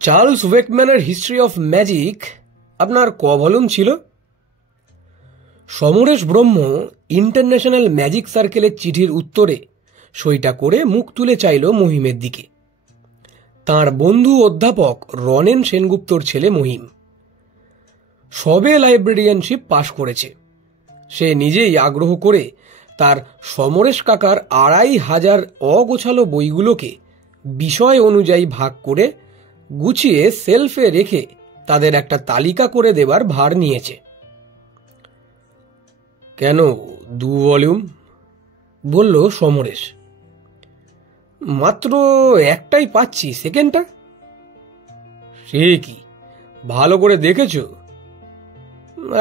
Charles ওয়েকম্যানের history of magic আপনার ক ভলিউম ছিল? সমরেশ ব্রহ্ম ইন্টারন্যাশনাল ম্যাজিক সার্কেলের চিঠির উত্তরে সইটা করে মুখ তুলে চাইল মহিমের দিকে। তাঁর বন্ধু অধ্যাপক রনেন সেনগুপ্তর ছেলে মহিম সবে লাইব্রেরিয়ানশিপ পাশ করেছে। সে নিজেই আগ্রহ করে তার সমরেশ কাকার ২৫০০ অগোছালো বইগুলোকে বিষয় অনুযায়ী ভাগ করে গুছিয়ে সেলফে রেখে তাদের একটা তালিকা করে দেবার ভার নিয়েছে। কেন ২ ভলিউম বলল সমরেশ। মাত্র একটাই পাচ্ছি, সেকেন্ডটা। সে কি, ভালো করে দেখেছ?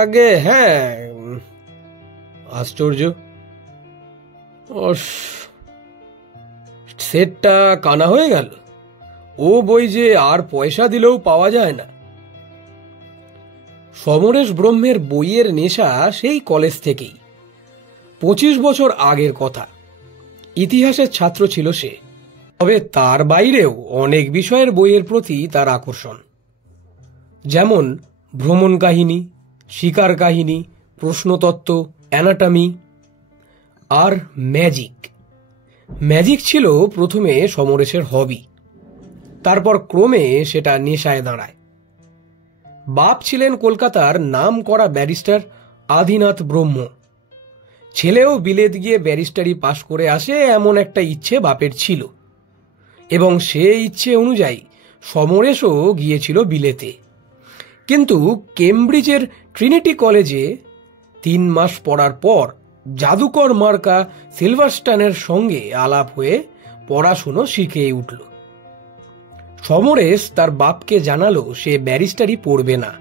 আগে হ্যাঁ। আশ্চর্য, সেটটা কানা হয়ে গেল। ও বই যে আর পয়সা দিলেও পাওয়া যায় না। সমরেশ ব্রহ্মের বইয়ের নেশা সেই কলেজ থেকেই, ২৫ বছর আগের কথা। ইতিহাসের ছাত্র ছিল সে, তবে তার বাইরেও অনেক বিষয়ের বইয়ের প্রতি তার আকর্ষণ, যেমন ভ্রমণ কাহিনী, শিকার কাহিনী, প্রশ্নতত্ত্ব, অ্যানাটমি আর ম্যাজিক। ম্যাজিক ছিল প্রথমে সমরেশের হবি, তারপর ক্রমে সেটা নেশায় দাঁড়ায়। বাপ ছিলেন কলকাতার নাম করা ব্যারিস্টার আদিনাথ ব্রহ্ম। ছেলেও বিলেত গিয়ে ব্যারিস্টারি পাশ করে আসে, এমন একটা ইচ্ছে বাপের ছিল, এবং সেই ইচ্ছে অনুযায়ী সমরেশও গিয়েছিল বিলেতে। কিন্তু কেমব্রিজের ট্রিনিটি কলেজে ৩ মাস পড়ার পর জাদুকর মার্কা সিলভারস্টানের সঙ্গে আলাপ হয়ে পড়াশুনো শিখে উঠল। সমরেশ তার বাপকে জানালো সে ব্যারিস্টারি পড়বে না,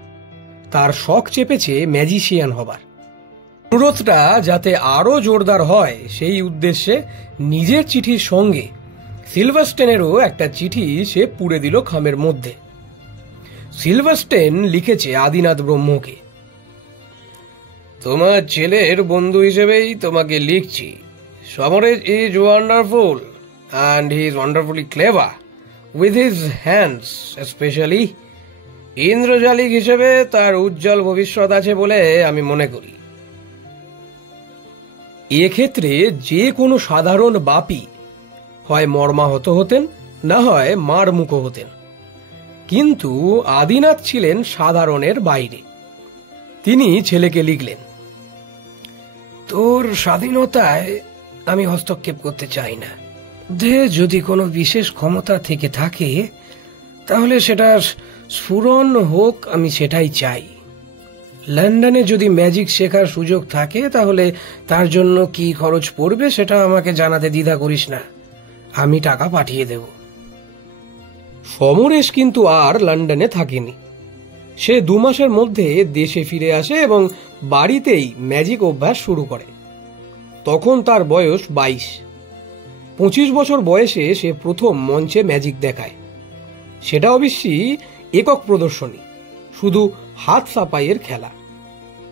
তার শখ চেপেছে ম্যাজিশিয়ান হবার। অনুরোধটা যাতে আরো জোরদার হয় সেই উদ্দেশ্যে নিজের চিঠির সঙ্গে সিলভারস্টেনেরও একটা চিঠি সে পুড়ে দিল খামের মধ্যে। সিলভারস্টেন লিখেছে আদিনাথ ব্রহ্মকে, তোমার ছেলের বন্ধু হিসেবেই তোমাকে লিখছি। Samaresh is wonderful and he is wonderfully clever with his hands, specially ইন্দ্রজালিক হিসেবে তার উজ্জ্বল ভবিষ্যৎ আছে বলে আমি মনে করি। এক্ষেত্রে যে কোনো সাধারণ বাপই হয় মর্মাহত হতেন, না হয় মার মুখো হতেন, কিন্তু আদিনাথ ছিলেন সাধারণের বাইরে। তিনি ছেলেকে লিখলেন, তোর স্বাধীনতায় আমি হস্তক্ষেপ করতে চাই না। যদি কোনো বিশেষ ক্ষমতা থেকে থাকে তাহলে সেটা স্ফুরণ হোক, আমি সেটাই চাই। লন্ডনে যদি ম্যাজিক শেখার সুযোগ থাকে তাহলে তার জন্য কি খরচ পড়বে সেটা আমাকে জানাতে দ্বিধা করিস না, আমি টাকা পাঠিয়ে দেব। সমরেশ কিন্তু আর লন্ডনে থাকেনি। সে ২ মাসের মধ্যে দেশে ফিরে আসে এবং বাড়িতেই ম্যাজিক অভ্যাস শুরু করে। তখন তার বয়স ২২। ২৫ বছর বয়সে সে প্রথম মঞ্চে ম্যাজিক দেখায়। সেটা অবশ্যই একক প্রদর্শনী, শুধু হাত সাপাইয়ের খেলা।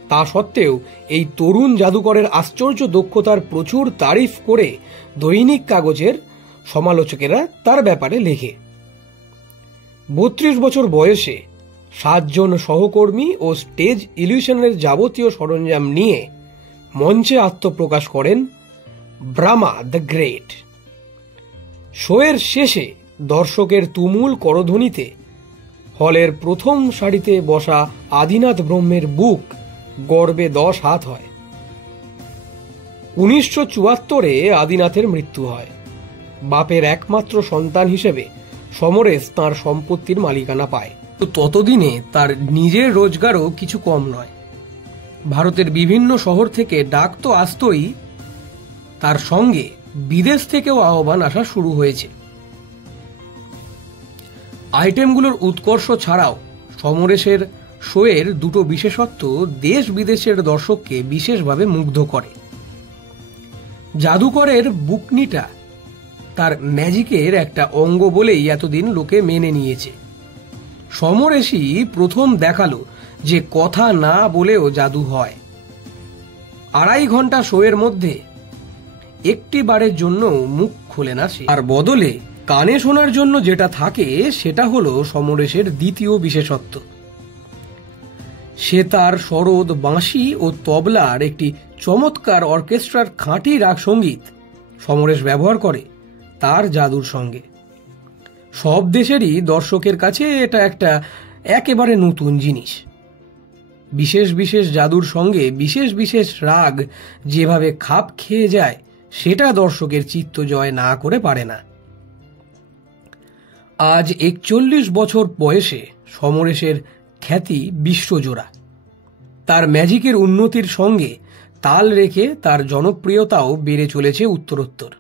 তা সত্ত্বেও এই তরুণ জাদুকরের আশ্চর্য দক্ষতার প্রচুর তারিফ করে দৈনিক কাগজের সমালোচকেরা তার ব্যাপারে লেখে। ৩২ বছর বয়সে ৭ জন সহকর্মী ও স্টেজ ইলিউশনের যাবতীয় সরঞ্জাম নিয়ে মঞ্চে আত্মপ্রকাশ করেন ব্রাহ্মা দ্য গ্রেট। শোয়ের শেষে দর্শকের তুমুল করধ্বনিতে হলের প্রথম সারিতে বসা আদিনাথ ব্রহ্মের বুক গর্বে ১০ হাত হয়। ১৯৭৪-এ আদিনাথের মৃত্যু হয়। বাপের একমাত্র সন্তান হিসেবে সমরেশ তাঁর সম্পত্তির মালিকানা পায়। ততদিনে তার নিজের রোজগারও কিছু কম নয়। ভারতের বিভিন্ন শহর থেকে ডাক তো আসতই, তার সঙ্গে বিদেশ থেকেও আহ্বান আসা শুরু হয়েছে। আইটেমগুলোর উৎকর্ষ ছাড়াও সমরেশের শোয়ের ২টো বিশেষত্ব দেশ বিদেশের দর্শককে বিশেষভাবে মুগ্ধ করে। জাদুকরের বুকনিটা তার ম্যাজিকের একটা অঙ্গ বলেই এতদিন লোকে মেনে নিয়েছে। সমরেশই প্রথম দেখালো যে কথা না বলেও জাদু হয়। ২.৫ ঘন্টা শোয়ের মধ্যে একটি বারের জন্য মুখ খোলে না সে, আর বদলে কানে শোনার জন্য যেটা থাকে সেটা হলো সমরেশের দ্বিতীয় বিশেষত্ব। সে তার সরোদ, বাঁশি ও তবলার একটি চমৎকার অর্কেস্ট্রার খাঁটি রাগ সঙ্গীত সমরেশ ব্যবহার করে তার জাদুর সঙ্গে। সব দেশেরই দর্শকের কাছে এটা একটা একেবারে নতুন জিনিস। বিশেষ বিশেষ জাদুর সঙ্গে বিশেষ বিশেষ রাগ যেভাবে খাপ খেয়ে যায় সেটা দর্শকের চিত্ত জয় না করে পারে না। আজ 41 বছর বয়সে সমরেশের খ্যাতি বিশ্বজোড়া। তার ম্যাজিকের উন্নতির সঙ্গে তাল রেখে তার জনপ্রিয়তাও বেড়ে চলেছে উত্তরোত্তর।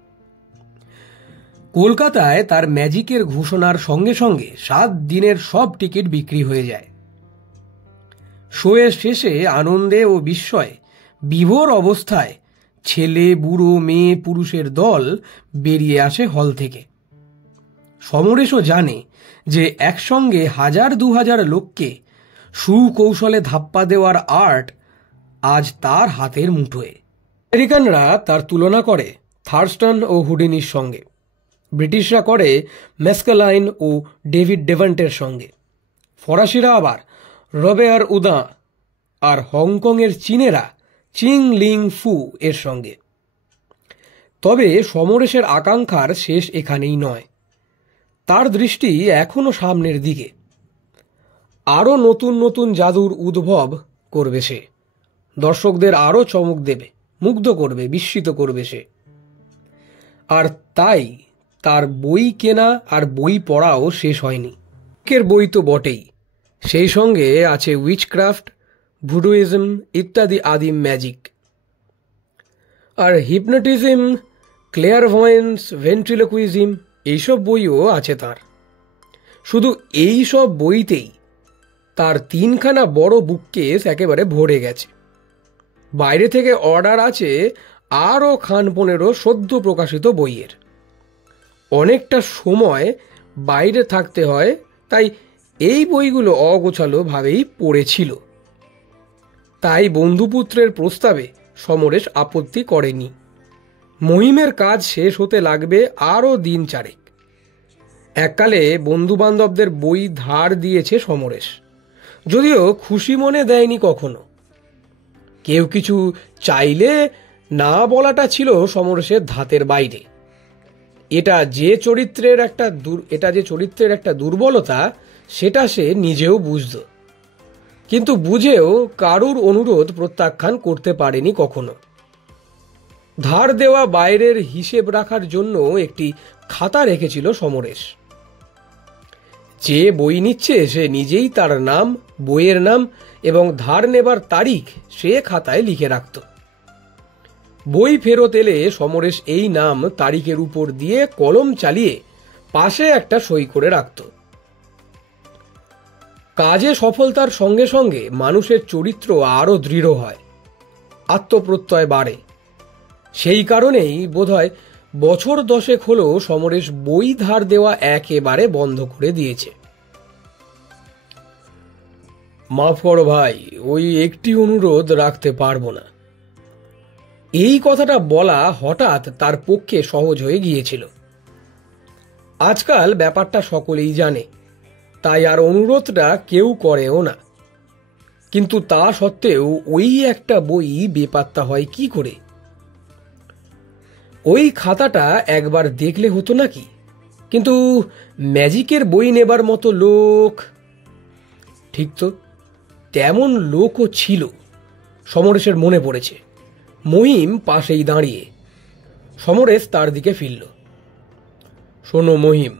কলকাতায় তার ম্যাজিকের ঘোষণার সঙ্গে সঙ্গে 7 দিনের সব টিকিট বিক্রি হয়ে যায়। শোয়ের শেষে আনন্দে ও বিস্ময়ে বিভোর অবস্থায় ছেলে, বুড়ো, মেয়ে, পুরুষের দল বেরিয়ে আসে হল থেকে। সমরেশও জানে যে একসঙ্গে 1000-2000 লোককে সুকৌশলে ধাপ্পা দেওয়ার আর্ট আজ তার হাতের মুঠোয়। আমেরিকানরা তার তুলনা করে থার্স্টন ও হুডিনির সঙ্গে, ব্রিটিশরা করে ম্যাস্কেলাইন ও ডেভিড ডেভান্টের সঙ্গে, ফরাসিরা আবার রবেয়ার উদাঁ আর হংকংয়ের চীনেরা চিং লিং ফু এর সঙ্গে। তবে সমরেশের আকাঙ্ক্ষার শেষ এখানেই নয়। তার দৃষ্টি এখনো সামনের দিকে। আরও নতুন নতুন জাদুর উদ্ভব করবে সে। দর্শকদের আরও চমক দেবে, মুগ্ধ করবে, বিস্মিত করবে সে। আর তাই তার বই কেনা আর বই পড়াও শেষ হয়নি। এর বই তো বটেই, সেই সঙ্গে আছে উইচক্রাফট, ভুডুইজম ইত্যাদি আদিম ম্যাজিক। আর হিপনোটিজম, ক্লেয়ারভয়েন্স, ভেন্ট্রিলোকুইজম এইসব বইও আছে তার। শুধু এই সব বইতেই তার 3খানা বড় বুককেস একেবারে ভরে গেছে। বাইরে থেকে অর্ডার আছে আরও 15 সদ্য প্রকাশিত বইয়ের। অনেকটা সময় বাইরে থাকতে হয়, তাই এই বইগুলো অগোছালো ভাবেই পড়েছিল। তাই বন্ধুপুত্রের প্রস্তাবে সমরেশ আপত্তি করেনি। মহিমের কাজ শেষ হতে লাগবে আরও দিন 4। এককালে বন্ধুবান্ধবদের বই ধার দিয়েছে সমরেশ, যদিও খুশি মনে দেয়নি কখনো। কেউ কিছু চাইলে না বলাটা ছিল সমরেশের ধাতের বাইরে। এটা যে চরিত্রের একটা দুর্বলতা সেটা সে নিজেও বুঝত, কিন্তু বুঝেও কারুর অনুরোধ প্রত্যাখ্যান করতে পারেনি কখনো। ধার দেওয়া বাইরের হিসেব রাখার জন্য একটি খাতা রেখেছিল সমরেশ। যে বই নিচ্ছে সে নিজেই তার নাম, বইয়ের নাম এবং ধার নেবার তারিখ সে খাতায় লিখে রাখত। বই ফেরত এলে সমরেশ এই নাম তারিখের উপর দিয়ে কলম চালিয়ে পাশে একটা সই করে রাখত। কাজে সফলতার সঙ্গে সঙ্গে মানুষের চরিত্র আরও দৃঢ় হয়, আত্মপ্রত্যয় বাড়ে। সেই কারণেই বোধহয় বছর 10 হলেও সমরেশ বই ধার দেওয়া একেবারে বন্ধ করে দিয়েছে। মাফ করো ভাই, ওই একটি অনুরোধ রাখতে পারবো না। এই কথাটা বলা হঠাৎ তার পক্ষে সহজ হয়ে গিয়েছিল। আজকাল ব্যাপারটা সকলেই জানে, তাই আর অনুরোধটা কেউ করেও না। কিন্তু তা সত্ত্বেও ওই একটা বই বেপাত্তা হয় কি করে? ওই খাতাটা একবার দেখলে হতো নাকি? কিন্তু ম্যাজিকের বই নেবার মতো লোক, ঠিক তো তেমন লোকও ছিল। সমরেশের মনে পড়েছে, মহিম পাশেই দাঁড়িয়ে। সমরেশ তার দিকে ফিরল। শোনো মহিম,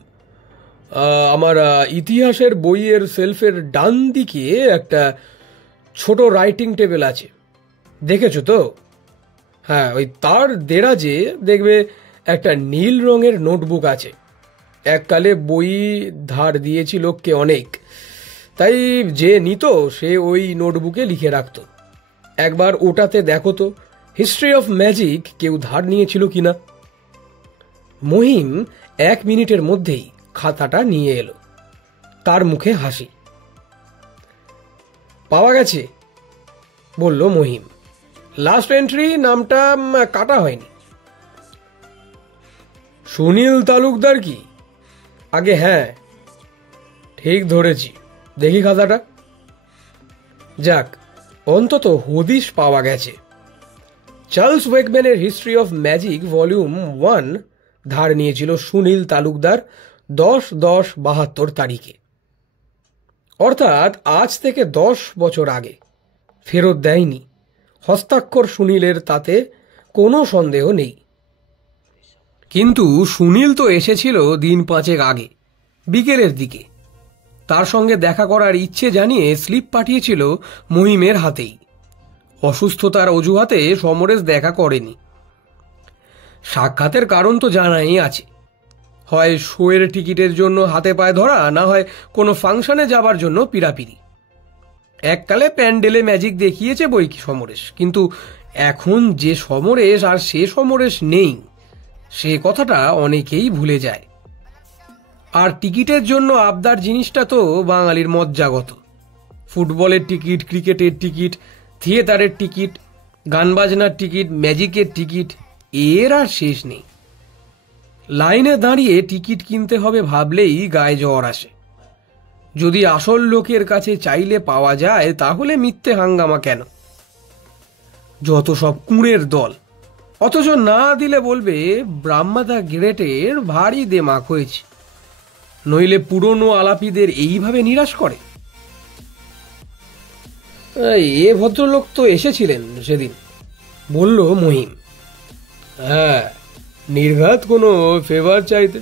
আমার ইতিহাসের বইয়ের সেলফের ডান দিকে একটা ছোট রাইটিং টেবিল আছে, দেখেছো তো? হ্যাঁ, ওই তার দেরাজে দেখবে একটা নীল রঙের নোটবুক আছে। এককালে বই ধার দিয়েছি লোককে অনেক, তাই যে নিত সে ওই নোটবুকে লিখে রাখত। একবার ওটাতে দেখো তো হিস্ট্রি অফ ম্যাজিক কেউ ধার নিয়েছিল কিনা। মহিম 1 মিনিটের মধ্যেই খাতাটা নিয়ে এলো। তার মুখে হাসি। পাওয়া গেছে বলল মহিম। লাস্ট এন্ট্রি নামটা কাটা হয়নি। সুনীল তালুকদার কি? আগে হ্যাঁ, ঠিক ধরেছি। দেখি খাতাটা। যাক, অন্তত হদিশ পাওয়া গেছে। চার্লস ওয়েকম্যানের হিস্ট্রি অফ ম্যাজিক ভলিউম 1 ধার নিয়েছিল সুনীল তালুকদার 10/10/72 তারিখে, অর্থাৎ আজ থেকে 10 বছর আগে। ফেরত দেয়নি। হস্তাক্ষর সুনীলের, তাতে কোনো সন্দেহ নেই। কিন্তু সুনীল তো এসেছিল দিন 5 আগে, বিকেলের দিকে। তার সঙ্গে দেখা করার ইচ্ছে জানিয়ে স্লিপ পাঠিয়েছিল মহিমের হাতেই। অসুস্থতার অজুহাতে সমরেশ দেখা করেনি। সাক্ষাতের কারণ তো জানাই আছে, হয় শোয়ের টিকিটের জন্য হাতে পায়ে ধরা, না হয় কোনো ফাংশনে যাবার জন্য পিড়াপিড়ি। এককালে প্যান্ডেলে ম্যাজিক দেখিয়েছে বই কি সমরেশ, কিন্তু এখন যে সমরেশ আর সে সমরেশ নেই, সে কথাটা অনেকেই ভুলে যায়। আর টিকিটের জন্য আবদার জিনিসটা তো বাঙালির মজ্জাগত। ফুটবলের টিকিট, ক্রিকেটের টিকিট, থিয়েটারের টিকিট, গান বাজনার টিকিট, ম্যাজিকের টিকিট, এর আর শেষ নেই। লাইনে দাঁড়িয়ে টিকিট কিনতে হবে ভাবলেই গায়ে জ্বর আসে। যদি আসল লোকের কাছে চাইলে পাওয়া যায়, তাহলে মিথ্যে হাঙ্গামা কেন? যত সব কুঁড়ের দল। অথচ না দিলে বলবে ব্রাহ্মাদা গ্রেটের ভারী দেমাক হয়েছে। নইলে পুরনো আলাপিদের এইভাবে নিরাশ করে? এ ভদ্রলোক তো এসেছিলেন সেদিন, বলল মহিম। হ্যাঁ, নির্ঘাত কোনো ফেভার চাইতে।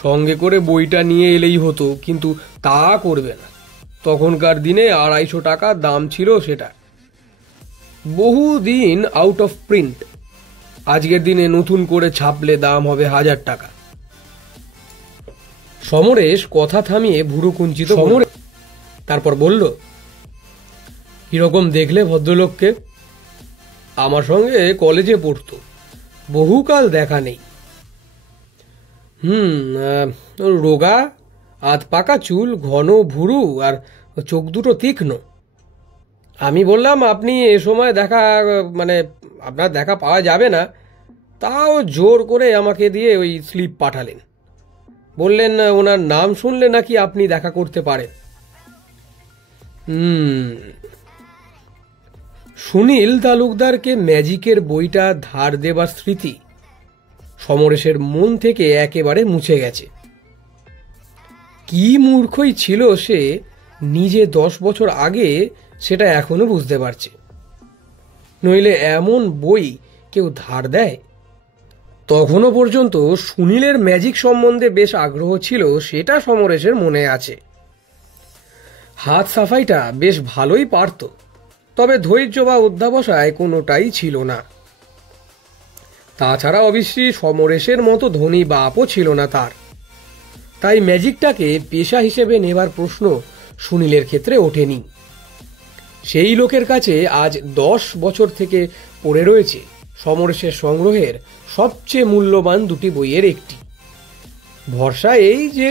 সঙ্গে করে বইটা নিয়ে এলেই হতো, কিন্তু তা করবে না। তখনকার দিনে 250 টাকা দাম ছিল সেটা। বহু দিন আউট অফ প্রিন্ট। আজকের দিনে নতুন করে ছাপলে দাম হবে 1000 টাকা। সমরেশ কথা থামিয়ে ভুরু কুঞ্চিত। তারপর বলল, কিরকম দেখলে ভদ্রলোককে? আমার সঙ্গে কলেজে পড়তো, বহুকাল দেখা নেই। রোগা, আধ পাকা চুল, ঘন ভুরু, আর চোখ দুটো তীক্ষ্ণ। আমি বললাম, আপনি এ সময় আপনার দেখা পাওয়া যাবে না। তাও জোর করে আমাকে দিয়ে ওই স্লিপ পাঠালেন। বললেন ওনার নাম শুনলে নাকি আপনি দেখা করতে পারেন। সুনীল তালুকদারকে ম্যাজিকের বইটা ধার দেবার স্মৃতি সমরেশের মন থেকে একেবারে মুছে গেছে। কি মূর্খই ছিল সে, নিজে 10 বছর আগে সেটা এখনো বুঝতে পারছে। নইলে এমন বই কেউ ধার দেয়? তখনও পর্যন্ত সুনীলের ম্যাজিক সম্বন্ধে বেশ আগ্রহ ছিল, সেটা সমরেশের মনে আছে। হাত সাফাইটা বেশ ভালোই পারত, তবে ধৈর্য বা অধ্যাবসায় কোনোটাই ছিল না। তাছাড়া অবশ্যই সমরেশের মতো ধনী বাপও ছিল না তার। তাই ম্যাজিকটাকে পেশা হিসেবে নেবার প্রশ্ন সুনীলের ক্ষেত্রে ওঠেনি। সেই লোকের কাছে আজ 10 বছর থেকে পড়ে রয়েছে সমরেশের সংগ্রহের সবচেয়ে মূল্যবান 2টি বইয়ের একটি। ভরসা এই যে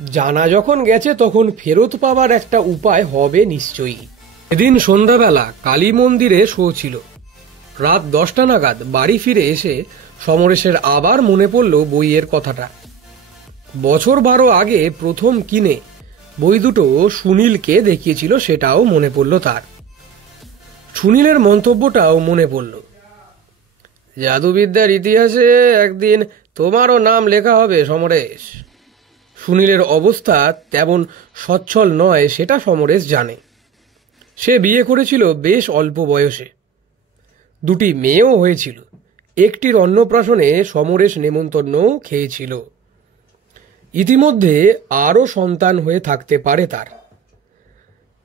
জানা যখন গেছে, তখন ফেরত পাবার একটা উপায় হবে নিশ্চয়ই। এদিন সন্ধ্যাবেলা কালী মন্দিরে শো ছিল। রাত 10টা নাগাদ বাড়ি ফিরে এসে সমরেশের আবার মনে পড়ল বইয়ের কথাটা। বছর 12 আগে প্রথম কিনে বই দুটো সুনীলকে দেখিয়েছিল, সেটাও মনে পড়ল তার। সুনীলের মন্তব্যটাও মনে পড়ল, জাদুবিদ্যার ইতিহাসে একদিন তোমারও নাম লেখা হবে সমরেশ। সুনীলের অবস্থা তেমন সচ্ছল নয়, সেটা সমরেশ জানে। সে বিয়ে করেছিল বেশ অল্প বয়সে। 2টি মেয়েও হয়েছিল। একটির অন্নপ্রাশনে সমরেশ নেমন্তন্নও খেয়েছিল। ইতিমধ্যে আরও সন্তান হয়ে থাকতে পারে তার।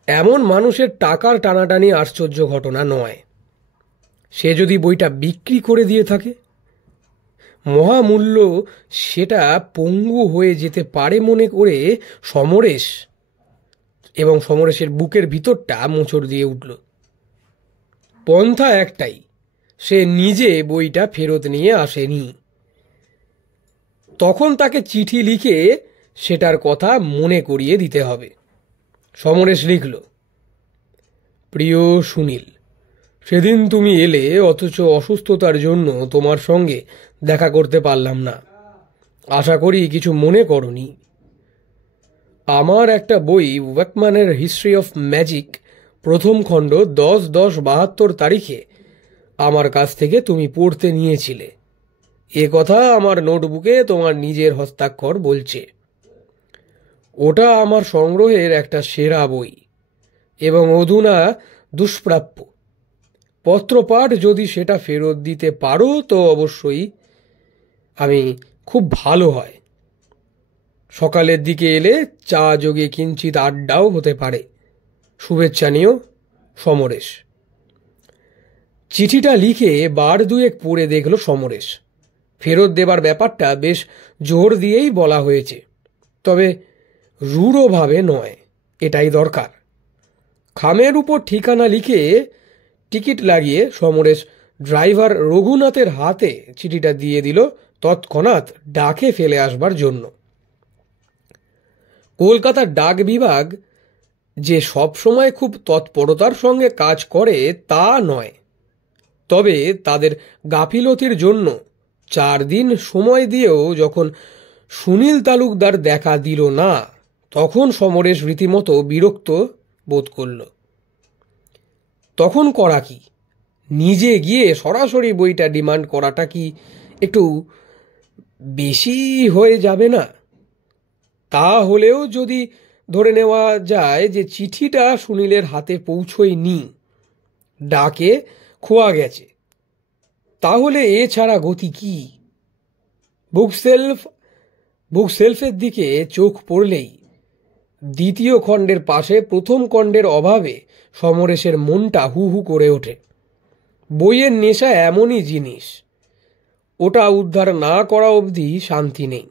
এমন মানুষের টাকার টানাটানি আশ্চর্য ঘটনা নয়। সে যদি বইটা বিক্রি করে দিয়ে থাকে, মহামূল্য সেটা পঙ্গু হয়ে যেতে পারে মনে করে সমরেশ এবং সমরেশের বুকের ভিতরটা মোচড় দিয়ে উঠল। পন্থা একটাই, সে নিজে বইটা ফেরত নিয়ে আসেনি। তখন তাকে চিঠি লিখে সেটার কথা মনে করিয়ে দিতে হবে। সমরেশ লিখল, প্রিয় সুনীল, সেদিন তুমি এলে, অথচ অসুস্থতার জন্য তোমার সঙ্গে দেখা করতে পারলাম না। আশা করি কিছু মনে করনি। আমার একটা বই ওয়াকম্যানের হিস্ট্রি অফ ম্যাজিক প্রথম খণ্ড 10/10/72 তারিখে আমার কাছ থেকে তুমি পড়তে নিয়েছিলে, এ কথা আমার নোটবুকে তোমার নিজের হস্তাক্ষর বলছে। ওটা আমার সংগ্রহের একটা সেরা বই এবং অধুনা দুষ্প্রাপ্য। পত্রপাঠ যদি সেটা ফেরত দিতে পারো তো অবশ্যই আমি খুব ভালো হয়। সকালের দিকে এলে চা যোগে কিঞ্চিত আড্ডাও হতে পারে। শুভেচ্ছা নিও, সমরেশ। চিঠিটা লিখে বার দুয়েক পড়ে দেখল সমরেশ। ফেরত দেবার ব্যাপারটা বেশ জোর দিয়েই বলা হয়েছে, তবে রূঢ়ভাবে নয়, এটাই দরকার। খামের উপর ঠিকানা লিখে টিকিট লাগিয়ে সমরেশ ড্রাইভার রঘুনাথের হাতে চিঠিটা দিয়ে দিল তৎক্ষণাৎ ডাকে ফেলে আসবার জন্য। কলকাতার ডাক বিভাগ যে সব সময় খুব তৎপরতার সঙ্গে কাজ করে তা নয়, তবে তাদের গাফিলতির জন্য 4 দিন সময় দিয়েও যখন সুনীল তালুকদার দেখা দিল না, তখন সমরেশ রীতিমতো বিরক্ত বোধ করল। তখন করা কি? নিজে গিয়ে সরাসরি বইটা ডিমান্ড করাটা কি একটু বেশি হয়ে যাবে না? তা হলেও যদি ধরে নেওয়া যায় যে চিঠিটা সুনীলের হাতে পৌঁছয়নি, ডাকে খোয়া গেছে, তাহলে এছাড়া গতি কি? বুকশেলফের দিকে চোখ পড়লেই দ্বিতীয় খণ্ডের পাশে প্রথম খণ্ডের অভাবে সমরেশের মনটা হু হু করে ওঠে। বইয়ের নেশা এমনই জিনিস, ওটা উদ্ধার না করা অবধি শান্তি নেই।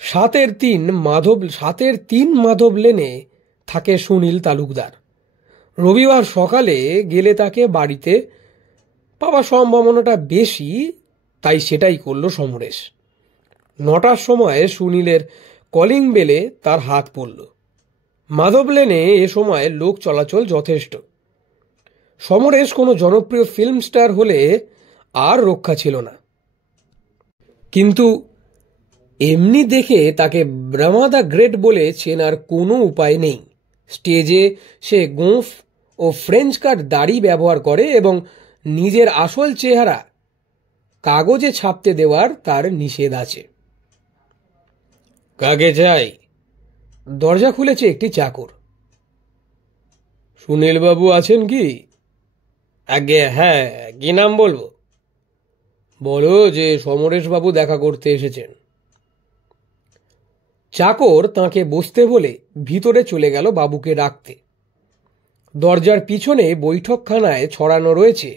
7-3 মাধব লেনে থাকে সুনীল তালুকদার। রবিবার সকালে গেলে তাকে বাড়িতে পাওয়ার সম্ভাবনাটা বেশি, তাই সেটাই করল সমরেশ। 9টার সময় সুনীলের কলিং বেলে তার হাত পড়ল। মাধব লেনে এ সময় লোক চলাচল যথেষ্ট। সমরেশ কোনো জনপ্রিয় ফিল্ম স্টার হলে আর রক্ষা ছিল না, কিন্তু এমনি দেখে তাকে ব্রহ্মা দ্য গ্রেট বলে চেনার কোনো উপায় নেই। স্টেজে সে গোঁফ ও ফ্রেঞ্চ কাট দাড়ি ব্যবহার করে এবং নিজের আসল চেহারা কাগজে ছাপতে দেওয়ার তার নিষেধ আছে। কাকে চাই? দরজা খুলেছে একটি চাকর। সুনীলবাবু আছেন কি? আগে হ্যাঁ, কি নাম বলবো? বলো যে সমরেশবাবু দেখা করতে এসেছেন। চাকর তাকে বসতে বলে ভিতরে চলে গেল বাবুকে ডাকতে। দরজার পিছনে বৈঠকখানায় ছড়ানো রয়েছে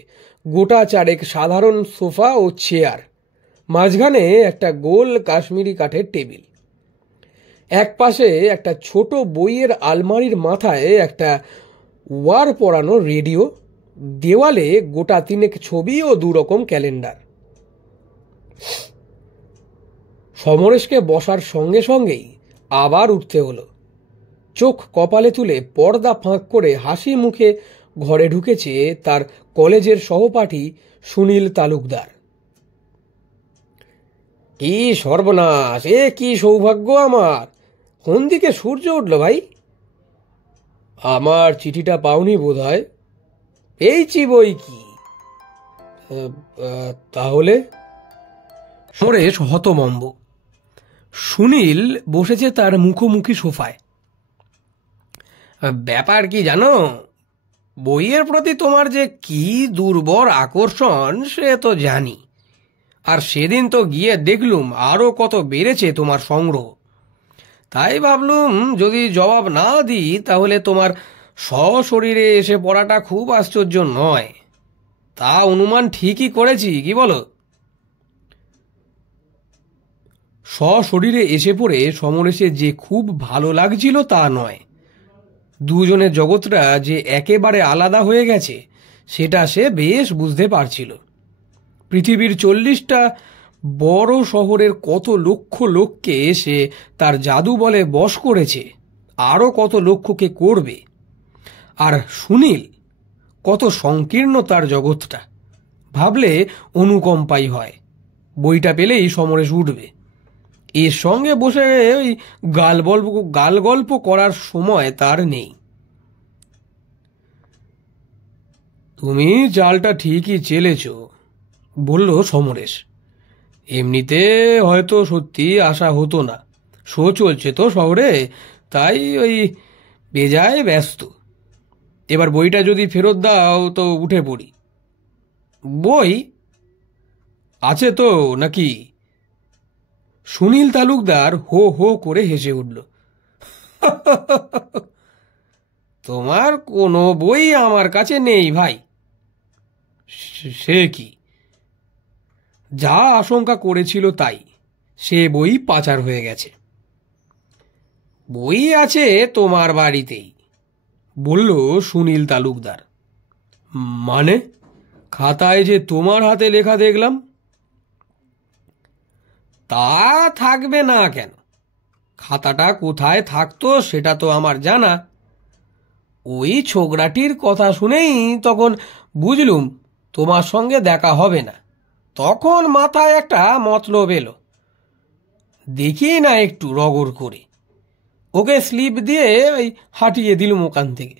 গোটা 4 সাধারণ সোফা ও চেয়ার, মাঝখানে একটা গোল কাশ্মীরি কাঠের টেবিল। এক পাশে একটা ছোট বইয়ের আলমারির মাথায় একটা ওয়ার পরানো রেডিও, দেওয়ালে গোটা 3 ছবি ও 2 রকম ক্যালেন্ডার। সমরেশকে বসার সঙ্গে সঙ্গেই আবার উঠতে হলো। চোখ কপালে তুলে পর্দা ফাঁক করে হাসি মুখে ঘরে ঢুকেছে তার কলেজের সহপাঠী সুনীল তালুকদার। কি সর্বনাশ! এ কি সৌভাগ্য আমার! কোন দিকে সূর্য উঠল ভাই? আমার চিঠিটা পাওনি বোধ হয়। পেয়েছি বই কি। তাহলে? সমরেশ হতভম্ব। সুনীল বসেছে তার মুখোমুখি সোফায়। ব্যাপার কি জানো, বইয়ের প্রতি তোমার যে কি দুর্বল আকর্ষণ সে তো জানি, আর সেদিন তো গিয়ে দেখলুম আরো কত বেড়েছে তোমার সংগ্রহ। তাই ভাবলুম যদি জবাব না দিই তাহলে তোমার সশরীরে এসে পড়াটা খুব আশ্চর্য নয়। তা অনুমান ঠিকই করেছি, কি বলো? সশরীরে এসে পড়ে সমরেশের যে খুব ভালো লাগছিল তা নয়, দুজনের জগৎটা যে একেবারে আলাদা হয়ে গেছে সেটা সে বেশ বুঝতে পারছিল। পৃথিবীর 40টা বড় শহরের কত লক্ষ লোককে সে তার জাদু বলে বশ করেছে, আরও কত লক্ষকে করবে। আর সুনীল কত সংকীর্ণ তার জগৎটা, ভাবলে অনুকম্পাই হয়। বইটা পেলেই সমরেশ উঠবে। এর সঙ্গে বসে ওই গাল গল্প করার সময় তার নেই। তুমি চালটা ঠিকই চেলেছ, বলল সমরেশ। এমনিতে হয়তো সত্যি আসা হতো না, শো চলছে তো শহরে, তাই ওই বেজায় ব্যস্ত। এবার বইটা যদি ফেরত দাও তো উঠে পড়ি। বই আছে তো নাকি? সুনীল তালুকদার হো হো করে হেসে উঠল। তোমার কোনো বই আমার কাছে নেই ভাই। সে কি? যা আশঙ্কা করেছিল তাই, সে বই পাচার হয়ে গেছে। বই আছে তোমার বাড়িতেই, বলল সুনীল তালুকদার। মানে? খাতায় যে তোমার হাতে লেখা দেখলাম। তা থাকবে না কেন? খাতাটা কোথায় থাকতো সেটা তো আমার জানা। ওই ছোকরাটির কথা শুনেই তখন বুঝলুম তোমার সঙ্গে দেখা হবে না, তখন মাথায় একটা মতলব এলো। দেখি না একটু রগর করে ওকে স্লিপ দিয়ে ওই হাঁটিয়ে দিলুম ওখান থেকে।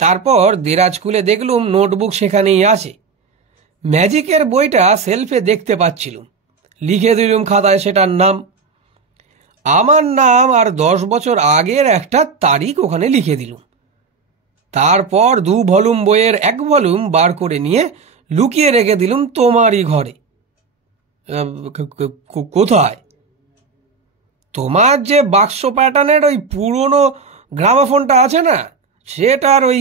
তারপর দেরাজ খুলে দেখলুম নোটবুক সেখানেই আছে। ম্যাজিকের বইটা সেলফে দেখতে পাচ্ছিলুম, লিখে দিলুম খাতায় সেটার নাম, আমার নাম, আর 10 বছর আগের একটা তারিখ ওখানে লিখে দিলুম। তারপর 2 ভলিউম বইয়ের 1 ভলিউম বার করে নিয়ে লুকিয়ে রেখে দিলুম তোমারই ঘরে। কোথায়? তোমার যে বাক্স প্যাটার্নের ওই পুরনো গ্রামাফোনটা আছে না, সেটার ওই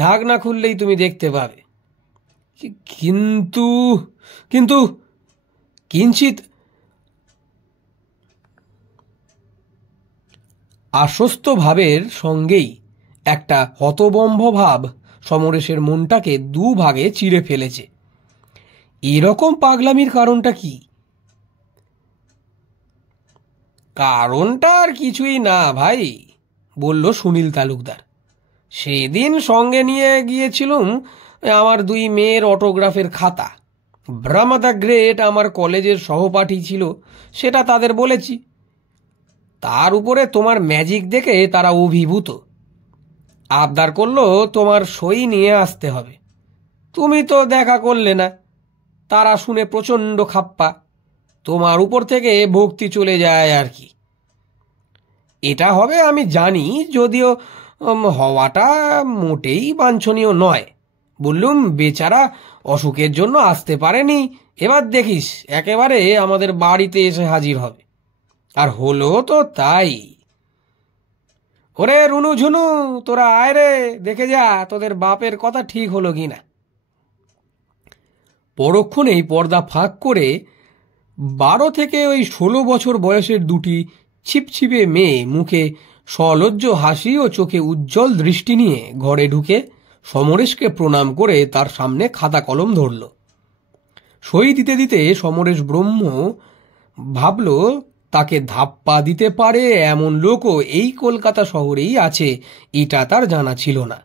ঢাকনা খুললেই তুমি দেখতে পাবে। কিন্তু কিন্তু কিঞ্চিত আশ্বস্ত ভাবের সঙ্গেই একটা হতবম্ব ভাব সমরেশের মনটাকে 2 ভাগে চিরে ফেলেছে। এরকম পাগলামির কারণটা কি? কারণটা আর কিছুই না ভাই, বলল সুনীল তালুকদার। সেদিন সঙ্গে নিয়ে গিয়েছিলুম আমার 2 মেয়ের অটোগ্রাফের খাতা। ব্রহ্মা দ্য গ্রেট আমার কলেজের সহপাঠী ছিল, সেটা তাদের বলেছি। তার উপরে তোমার ম্যাজিক দেখে তারা অভিভূত। আবদার করলো তোমার সই নিয়ে আসতে হবে। তুমি তো দেখা করলে না। তারা শুনে প্রচণ্ড খাপ্পা, তোমার উপর থেকে ভক্তি চলে যায় আর কি। এটা হবে আমি জানি, যদিও হওয়াটা মোটেই বাঞ্ছনীয় নয়। বললুম বেচারা অসুখের জন্য আসতে পারেনি, এবার দেখিস একেবারে আমাদের বাড়িতে এসে হাজির হবে। আর হলো তো তাই। ওরে রুনু ঝুনু, তোরা আয় রে, দেখে যা তোদের বাপের কথা ঠিক হলো কিনা। পরক্ষণেই পর্দা ফাঁক করে 12 থেকে ওই 16 বছর বয়সের 2টি ছিপছিপে মেয়ে মুখে সলজ্জ হাসি ও চোখে উজ্জ্বল দৃষ্টি নিয়ে ঘরে ঢুকে সমরেশকে প্রণাম করে তার সামনে খাতা কলম ধরল। সই দিতে দিতে সমরেশ ব্রহ্ম ভাবল তাকে ধাপ্পা দিতে পারে এমন লোকও এই কলকাতা শহরেই আছে, এটা তার জানা ছিল না।